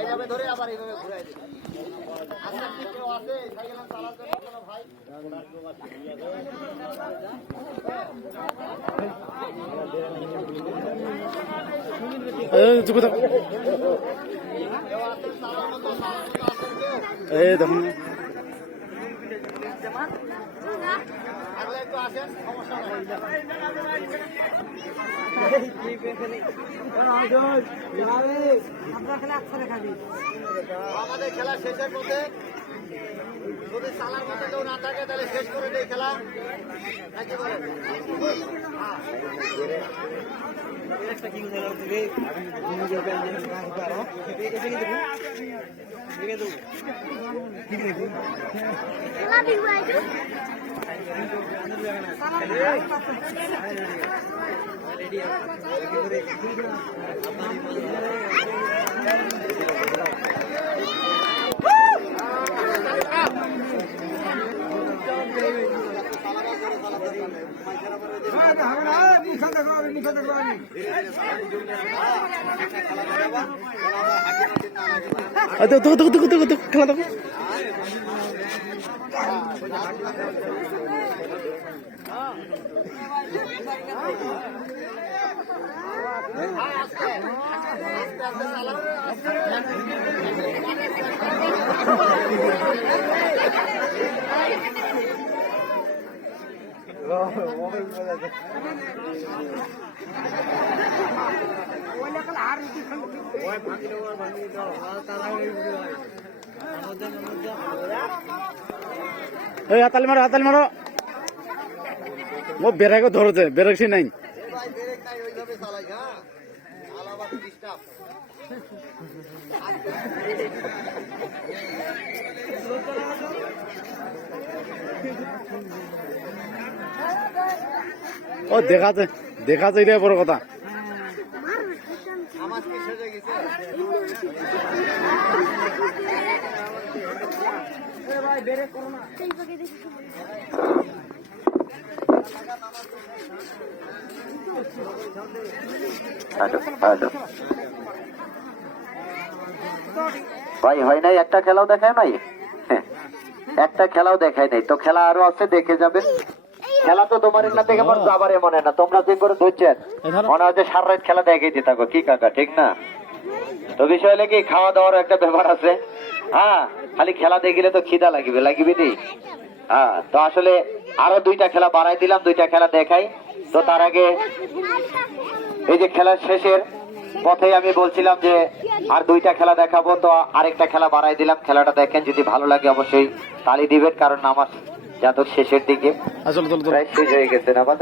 এইভাবে ধরে আবার এইভাবে ঘুরাই দিন। আচ্ছা কি কেউ আছে সাইকেল চালার জন্য কোনো ভাই? চুপ থাক। এই দেখুন আগলে একটু আসেন, সমস্যা নাই। আমাদের খেলা শেষের পথে যদি চালার মতো কেউ না থাকে তাহলে শেষ করে দেয় খেলা নাকি বলেন? খেলা দেখো। হাতালি মারো হাতালি মারো ও বেড়াকে ধরেছে বেড়াচ্ছি নাই ওইভাবে চালাই হ্যাঁ আলাদা ডিস্টার্ব ও দেখাচ্ছে দেখাচ্ছে এটাই বড় কথা। আমার কি সেজে গেছে ভাই বেরে করো না ভাই হয় নাই একটা খেলাও দেখায় নাই একটা খেলাও দেখায় নাই তো খেলা আরো আছে দেখে যাবেন খেলা তো তোমার না দেখে আমার যাবারে মনে না তোমরা যে করে ধরছেন মনে হচ্ছে সারা রাত খেলা দেখাইতে থাকো কি কাকা ঠিক না তো বিষয় হলে কি খাওয়া দাওয়ার একটা ব্যাপার আছে হ্যাঁ খালি খেলা দেখিলে তো খিদা লাগিবে লাগিবে নি হ্যাঁ তো আসলে আরো দুইটা খেলা বাড়াই দিলাম দুইটা খেলা দেখাই তো তার আগে এই যে খেলার শেষের পথে আমি বলছিলাম যে আর দুইটা খেলা দেখাবো তো আরেকটা খেলা বাড়াই দিলাম খেলাটা দেখেন যদি ভালো লাগে অবশ্যই তালি দিবেন কারণ আমার জাতক শেষের দিকে আসলে প্রায় শেষ হয়ে গেছে না